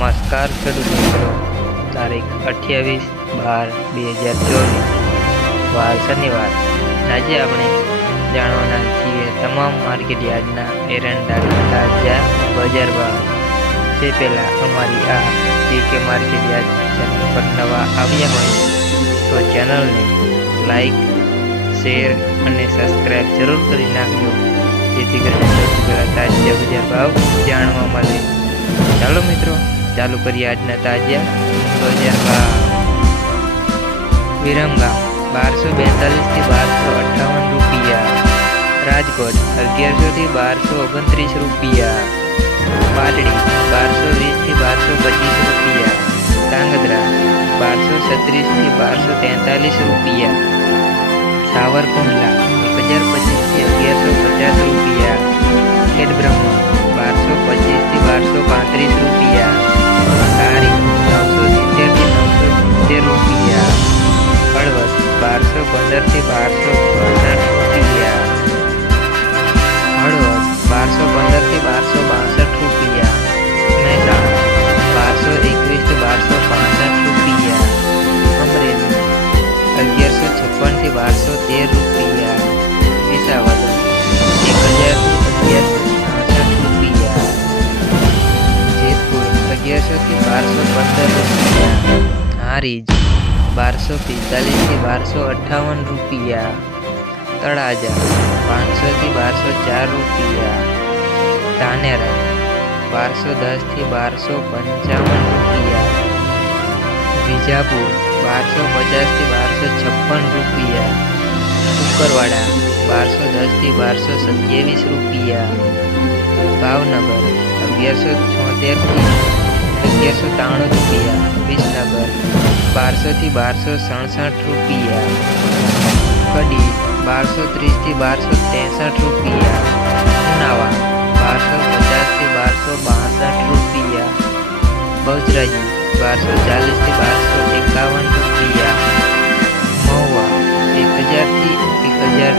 નમસ્કાર ખેડૂત મિત્રો, તારીખ 28/12/2024 વાર શનિવાર। આજે આપણે જાણવાના છીએ તમામ માર્કેટ યાર્ડના એરંડાના તાજા બજાર ભાવ। તે પહેલાં અમારી આ કે માર્કેટ યાર્ડ ચેનલ પર નવા આવ્યા હોય તો ચેનલને લાઈક, શેર અને સબસ્ક્રાઈબ જરૂર કરી નાખજો, જેથી કરીને સૌથી પહેલાં તાજા બજાર ભાવ જાણવા મળે। ચાલો મિત્રો, ચાલુ કરીએ આજના તાજા બજાર ભાવ। વિરમગામ 1242 થી 1258 રૂપિયા, રાજકોટ 1100 થી 1229 રૂપિયા, પાટડી 1220 થી 1225 રૂપિયા, ધાંગધ્રા 1236 થી 1243 રૂપિયા, સાવરકુંડલા 1025 થી 1150 રૂપિયા, ખેડબ્રહ્મા 1225 થી 1235 રૂપિયા, ધારી 970 થી 970 રૂપિયા, હળવદ 1215 થી 1262 રૂપિયા, હળવદ 1215 થી 1262 રૂપિયા, મહેસાણા 1221 થી 1265 રૂપિયા, અમરેલી 1156 થી 1213 રૂપિયા, વિસાવદર 1000 થી 1166 રૂપિયા, જેતપુર 1100 થી 1215 રૂપિયા, હારીજ 1245 થી 1258 રૂપિયા, તળાજા 500 થી 1204 રૂપિયા, ધાનેરા 1210 થી 1255 રૂપિયા, વિજાપુર 1250 થી 1256 રૂપિયા, કુકરવાડા 1210 થી 1227 રૂપિયા, ભાવનગર 1176 થી 1193 રૂપિયા, વિસનગર 1200 થી 1267 રૂપિયા, કડી 1230 થી 1263 રૂપિયા, ઉનાવા 1250 થી 1262 રૂપિયા, બહુચરાજી 1240 થી 1251 રૂપિયા, મહુવા 1000 થી 1000